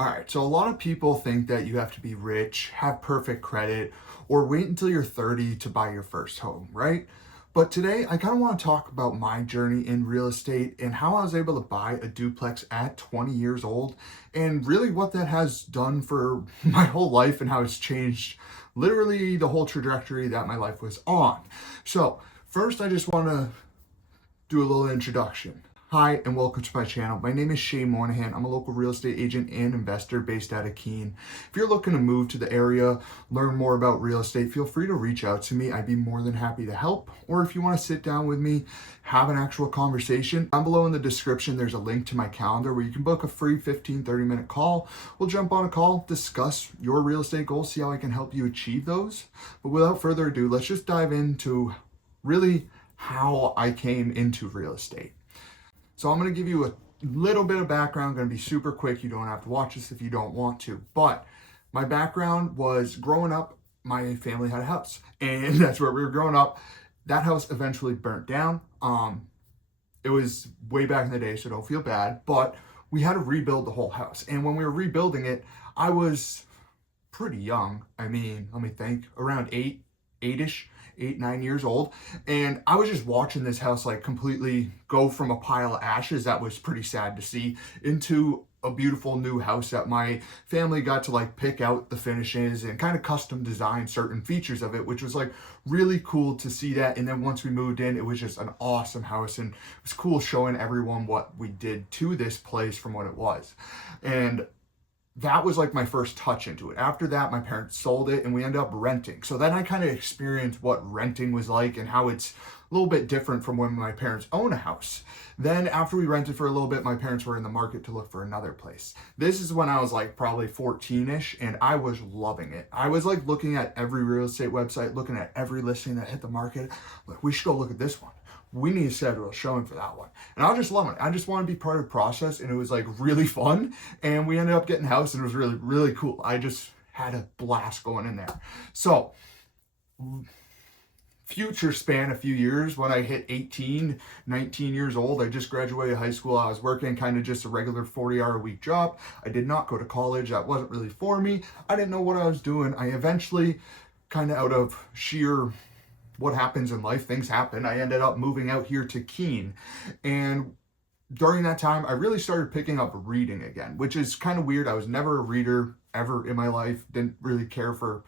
All right, so a lot of people think that you have to be rich, have perfect credit, or wait until you're 30 to buy your first home, right? But today, I kind of want to talk about my journey in real estate and how I was able to buy a duplex at 20 years old, and really what that has done for my whole life and how it's changed literally the whole trajectory that my life was on. So, first, I just want to do a little introduction. Hi, and welcome to my channel. My name is Moynihan. I'm a local real estate agent and investor based out of Keene. If you're looking to move to the area, learn more about real estate, feel free to reach out to me. I'd be more than happy to help. Or if you want to sit down with me, have an actual conversation, down below in the description, there's a link to my calendar where you can book a free 15-30-minute call. We'll jump on a call, discuss your real estate goals, see how I can help you achieve those. But without further ado, let's just dive into really how I came into real estate. So I'm going to give you a little bit of background, going to be super quick. You don't have to watch this if you don't want to. But my background was growing up, my family had a house and that's where we were growing up. That house eventually burnt down. It was way back in the day, so don't feel bad, but we had to rebuild the whole house. And when we were rebuilding it, I was pretty young. I mean, let me think, around eight-ish. 8, 9 years old, and I was just watching this house like completely go from a pile of ashes that was pretty sad to see into a beautiful new house that my family got to like pick out the finishes and kind of custom design certain features of it, which was like really cool to see that. And then once we moved in, it was just an awesome house, and it was cool showing everyone what we did to this place from what it was. And that was like my first touch into it. After that, my parents sold it and we ended up renting. So then I kind of experienced what renting was like and how it's a little bit different from when my parents own a house. Then after we rented for a little bit, my parents were in the market to look for another place. This is when I was like probably 14-ish and I was loving it. I was like looking at every real estate website, looking at every listing that hit the market. Like, we should go look at this one. We need to schedule a showing for that one. And I was just loving it. I just want to be part of the process, and it was like really fun. And we ended up getting a house, and it was really, really cool. I just had a blast going in there. So, future span a few years, when I hit 18, 19 years old, I just graduated high school. I was working kind of just a regular 40-hour-a-week job. I did not go to college. That wasn't really for me. I didn't know what I was doing. I eventually, kind of out of sheer what happens in life, things happen, I ended up moving out here to Keene. And during that time, I really started picking up reading again, which is kind of weird. I was never a reader ever in my life. Didn't really care for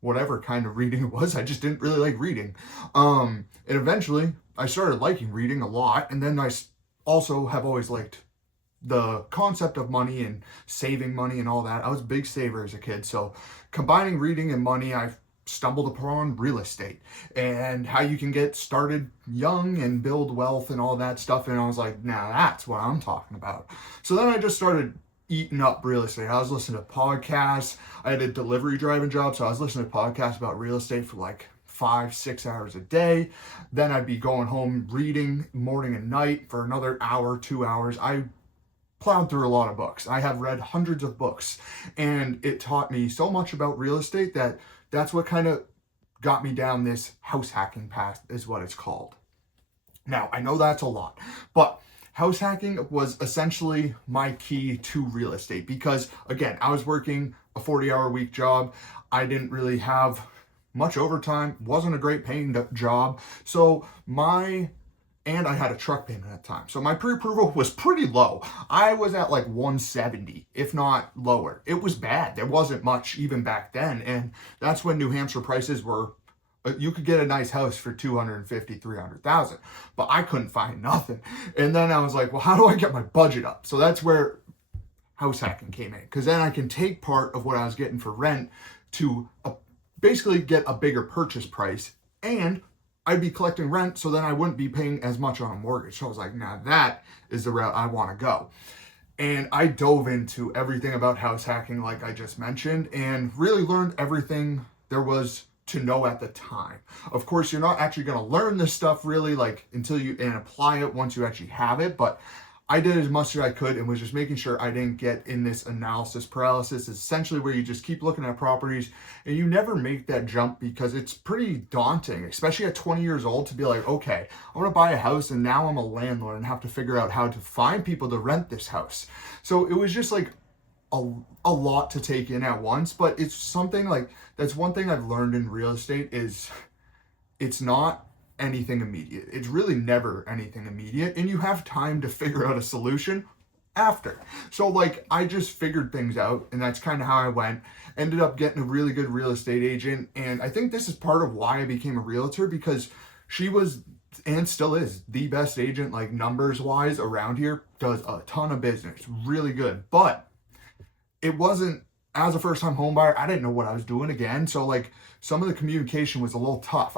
whatever kind of reading it was. I just didn't really like reading. And eventually I started liking reading a lot. And then I also have always liked the concept of money and saving money and all that. I was a big saver as a kid. So combining reading and money, I've stumbled upon real estate and how you can get started young and build wealth and all that stuff. And I was like, nah, that's what I'm talking about. So then I just started eating up real estate. I was listening to podcasts. I had a delivery driving job, so I was listening to podcasts about real estate for like 5-6 hours a day. Then I'd be going home reading morning and night for another hour, 2 hours. I plowed through a lot of books. I have read hundreds of books, and it taught me so much about real estate that's what kind of got me down this house hacking path, is what it's called. Now, I know that's a lot, but house hacking was essentially my key to real estate because, again, I was working a 40-hour-a-week job. I didn't really have much overtime, wasn't a great paying job. And I had a truck payment at the time. So my pre-approval was pretty low. I was at like 170, if not lower. It was bad. There wasn't much even back then. And that's when New Hampshire prices were, you could get a nice house for 250, 300,000, but I couldn't find nothing. And then I was like, well, how do I get my budget up? So that's where house hacking came in, because then I can take part of what I was getting for rent to basically get a bigger purchase price, and I'd be collecting rent, so then I wouldn't be paying as much on a mortgage. So I was like, nah, that is the route I want to go. And I dove into everything about house hacking, like I just mentioned, and really learned everything there was to know at the time. Of course, you're not actually going to learn this stuff really like until you and apply it once you actually have it, but I did as much as I could and was just making sure I didn't get in this analysis paralysis. It's essentially where you just keep looking at properties and you never make that jump because it's pretty daunting, especially at 20 years old, to be like, okay, I want to buy a house and now I'm a landlord and have to figure out how to find people to rent this house. So it was just like a, a lot to take in at once, but it's something like that's one thing I've learned in real estate is it's not anything immediate. It's really never anything immediate, and you have time to figure out a solution after. So like I just figured things out, and that's kind of how I went. Ended up getting a really good real estate agent, and I think this is part of why I became a realtor, because she was and still is the best agent, like numbers wise around here, does a ton of business, really good. But it wasn't, as a first time home buyer, I didn't know what I was doing again. So like some of the communication was a little tough.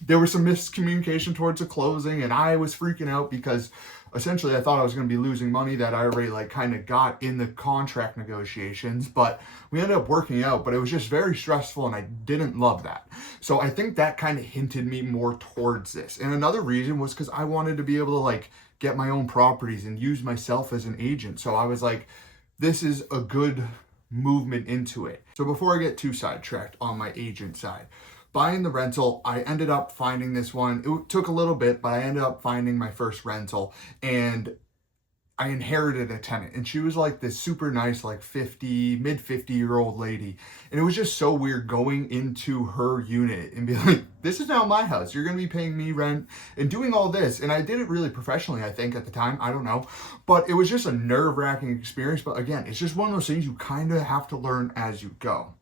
There was some miscommunication towards the closing, and I was freaking out because essentially I thought I was going to be losing money that I already like kind of got in the contract negotiations, but we ended up working out. But it was just very stressful, and I didn't love that. So I think that kind of hinted me more towards this. And another reason was because I wanted to be able to like get my own properties and use myself as an agent. So I was like, this is a good movement into it. So before I get too sidetracked on my agent side, buying the rental, I ended up finding this one. It took a little bit, but I ended up finding my first rental, and I inherited a tenant, and she was like this super nice, like mid 50-year-old lady. And it was just so weird going into her unit and being like, this is now my house. You're going to be paying me rent and doing all this. And I did it really professionally, I think, at the time. I don't know. But it was just a nerve-wracking experience. But again, it's just one of those things you kind of have to learn as you go.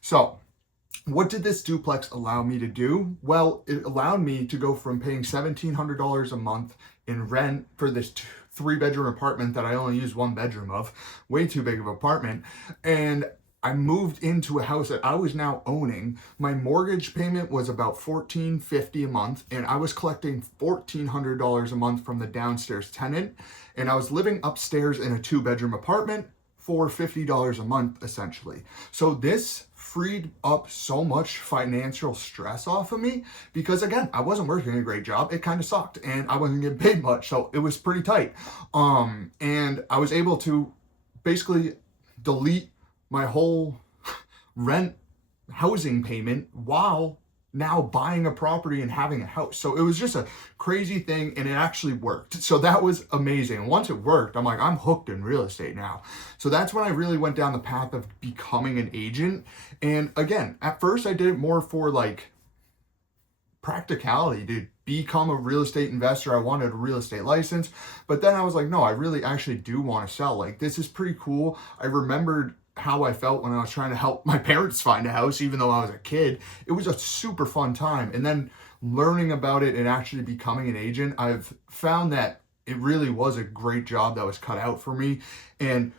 So what did this duplex allow me to do? Well, it allowed me to go from paying $1,700 a month in rent for this 3-bedroom apartment that I only use 1 bedroom of, way too big of an apartment. And I moved into a house that I was now owning. My mortgage payment was about $1,450 a month, and I was collecting $1,400 a month from the downstairs tenant. And I was living upstairs in a 2-bedroom apartment for $50 a month, essentially. So this freed up so much financial stress off of me, because again, I wasn't working a great job. It kind of sucked, and I wasn't getting paid much, so it was pretty tight. And I was able to basically delete my whole rent housing payment while now buying a property and having a house. So it was just a crazy thing, and it actually worked. So that was amazing. Once it worked, I'm like, I'm hooked in real estate now. So that's when I really went down the path of becoming an agent. And again, at first I did it more for like practicality, to become a real estate investor. I wanted a real estate license, but then I was like, no, I really actually do want to sell. Like, this is pretty cool. I remembered how I felt when I was trying to help my parents find a house, even though I was a kid. It was a super fun time. And then learning about it and actually becoming an agent, I've found that it really was a great job that was cut out for me. And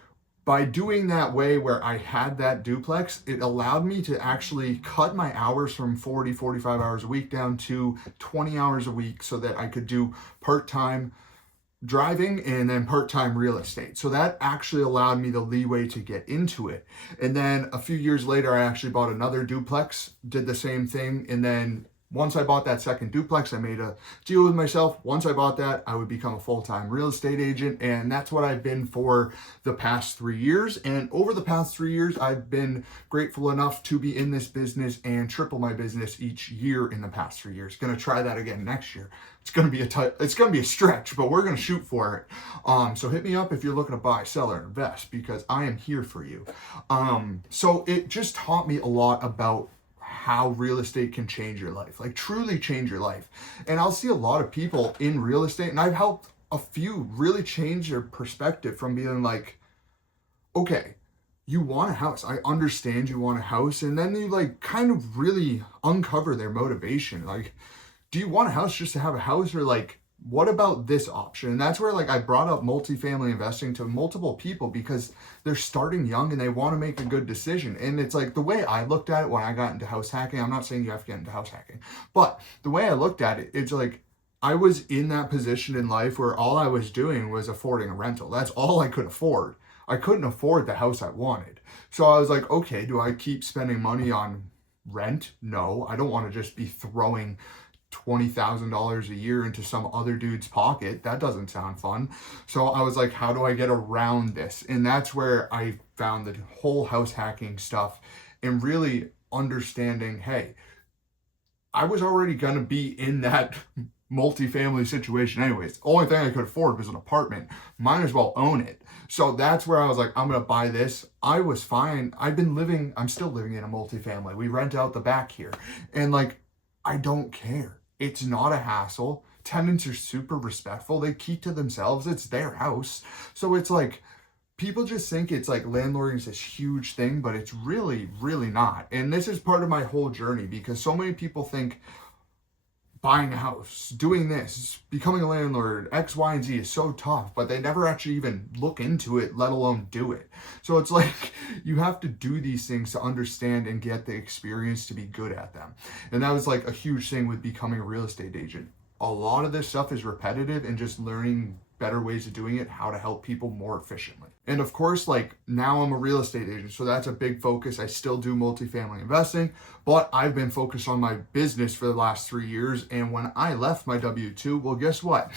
by doing that way, where I had that duplex, it allowed me to actually cut my hours from 45 hours a week down to 20 hours a week, so that I could do part-time driving and then part-time real estate. So that actually allowed me the leeway to get into it. And then a few years later, I actually bought another duplex, did the same thing. And then once I bought that second duplex, I made a deal with myself. Once I bought that, I would become a full-time real estate agent. And that's what I've been for the past 3 years. And over the past 3 years, I've been grateful enough to be in this business and triple my business each year in the past 3 years. Gonna try that again next year. It's gonna be a stretch, but we're gonna shoot for it. So hit me up if you're looking to buy, sell, or invest, because I am here for you. So it just taught me a lot about how real estate can change your life, like truly change your life. And I'll see a lot of people in real estate, and I've helped a few really change their perspective from being like, okay, you want a house. I understand you want a house. And then you like kind of really uncover their motivation. Like, do you want a house just to have a house, or like, what about this option? And that's where like I brought up multifamily investing to multiple people, because they're starting young and they want to make a good decision. And it's like the way I looked at it when I got into house hacking, I'm not saying you have to get into house hacking, but the way I looked at it, it's like I was in that position in life where all I was doing was affording a rental. That's all I could afford. I couldn't afford the house I wanted. So I was like, okay, do I keep spending money on rent? No, I don't want to just be throwing $20,000 a year into some other dude's pocket. That doesn't sound fun. So I was like, how do I get around this? And that's where I found the whole house hacking stuff, and really understanding, hey, I was already going to be in that multifamily situation anyways. The only thing I could afford was an apartment. Might as well own it. So that's where I was like, I'm gonna buy this. I was fine. I'm still living in a multifamily. We rent out the back here. And like, I don't care. It's not a hassle. Tenants are super respectful. They keep to themselves. It's their house. So it's like, people just think it's like landlording is this huge thing, but it's really, really not. And this is part of my whole journey, because so many people think buying a house, doing this, becoming a landlord, X, Y, and Z is so tough, but they never actually even look into it, let alone do it. So it's like, you have to do these things to understand and get the experience to be good at them. And that was like a huge thing with becoming a real estate agent. A lot of this stuff is repetitive and just learning better ways of doing it, how to help people more efficiently. And of course, like now I'm a real estate agent, so that's a big focus. I still do multifamily investing, but I've been focused on my business for the last 3 years. And when I left my W-2, well, guess what?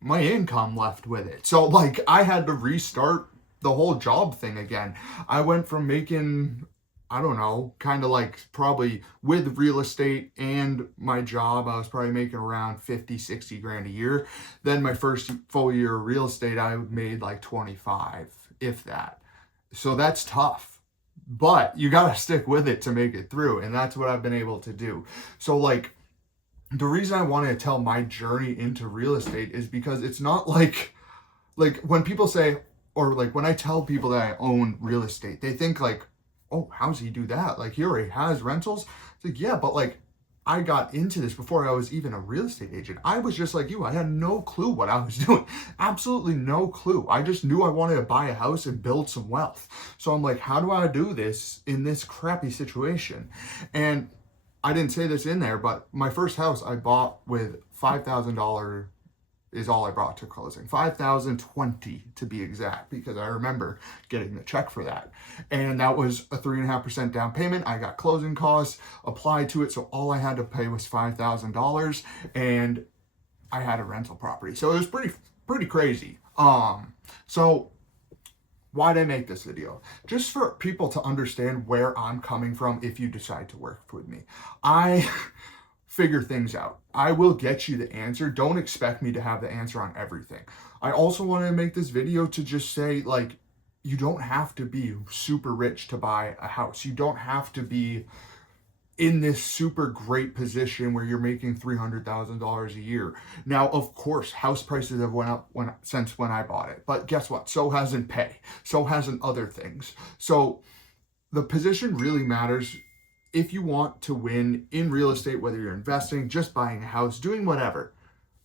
My income left with it. So like I had to restart the whole job thing again. I went from making, I don't know, kind of like probably with real estate and my job, I was probably making around 50, 60 grand a year. Then my first full year of real estate, I made like 25, if that. So that's tough, but you got to stick with it to make it through. And that's what I've been able to do. So like, the reason I want to tell my journey into real estate is because it's not like when people say, or like when I tell people that I own real estate, they think like, oh, how does he do that? Like he already has rentals. It's like, yeah, but like I got into this before I was even a real estate agent. I was just like you. I had no clue what I was doing. Absolutely no clue. I just knew I wanted to buy a house and build some wealth. So I'm like, how do I do this in this crappy situation? And I didn't say this in there, but my first house I bought with $5,000 is all I brought to closing. $5,020 to be exact, because I remember getting the check for that. And that was a 3.5% down payment. I got closing costs applied to it. So all I had to pay was $5,000, and I had a rental property. So it was pretty crazy. So why did I make this video? Just for people to understand where I'm coming from if you decide to work with me. I figure things out. I will get you the answer. Don't expect me to have the answer on everything. I also want to make this video to just say, like, you don't have to be super rich to buy a house. You don't have to be in this super great position where you're making $300,000 a year. Now, of course, house prices have went up since when I bought it. But guess what? So hasn't pay. So hasn't other things. So the position really matters. If you want to win in real estate, whether you're investing, just buying a house, doing whatever,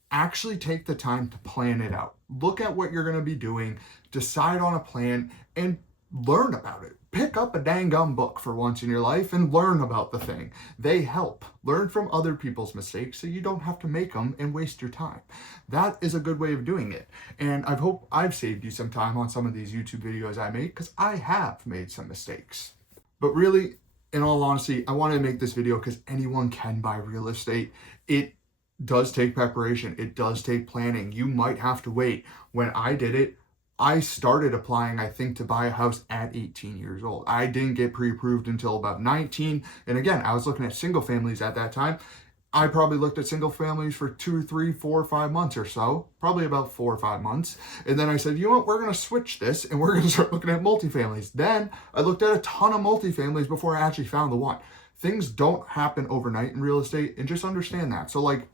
actually take the time to plan it out. Look at what you're going to be doing, decide on a plan, and learn about it. Pick up a dang gum book for once in your life and learn about the thing. They help. Learn from other people's mistakes so you don't have to make them and waste your time. That is a good way of doing it. And I hope I've saved you some time on some of these YouTube videos I make, because I have made some mistakes. But really, in all honesty, I wanted to make this video because anyone can buy real estate. It does take preparation. It does take planning. You might have to wait. When I did it, I started applying, I think, to buy a house at 18 years old. I didn't get pre-approved until about 19. And again, I was looking at single families at that time. I probably looked at single families for 2, 3, 4, 5 months or so, probably about 4 or 5 months. And then I said, you know what, we're going to switch this and we're going to start looking at multifamilies. Then I looked at a ton of multifamilies before I actually found the one. Things don't happen overnight in real estate, and just understand that. So like,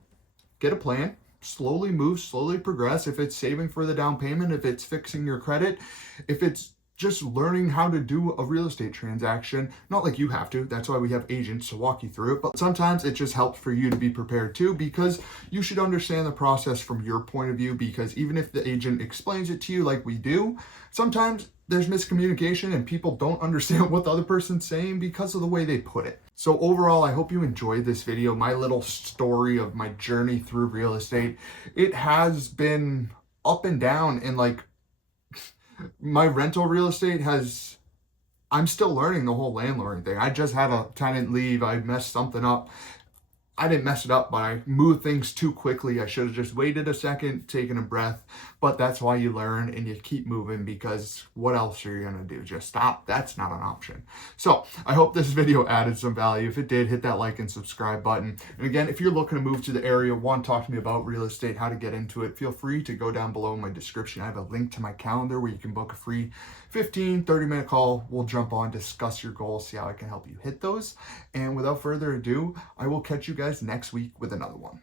get a plan, slowly move, slowly progress. If it's saving for the down payment, if it's fixing your credit, if it's just learning how to do a real estate transaction. Not like you have to, that's why we have agents to walk you through it, but sometimes it just helps for you to be prepared too, because you should understand the process from your point of view, because even if the agent explains it to you like we do, sometimes there's miscommunication and people don't understand what the other person's saying because of the way they put it. So overall, I hope you enjoyed this video, my little story of my journey through real estate. It has been up and down, and like, my rental real estate I'm still learning the whole landlord thing. I just had a tenant leave. I messed something up. I didn't mess it up, but I moved things too quickly. I should have just waited a second, taken a breath. But that's why you learn and you keep moving, because what else are you going to do? Just stop? That's not an option. So I hope this video added some value. If it did, hit that like and subscribe button. And again, if you're looking to move to the area, want to talk to me about real estate, how to get into it, feel free to go down below in my description. I have a link to my calendar where you can book a free 30-minute call. We'll jump on, discuss your goals, see how I can help you hit those. And without further ado, I will catch you guys next week with another one.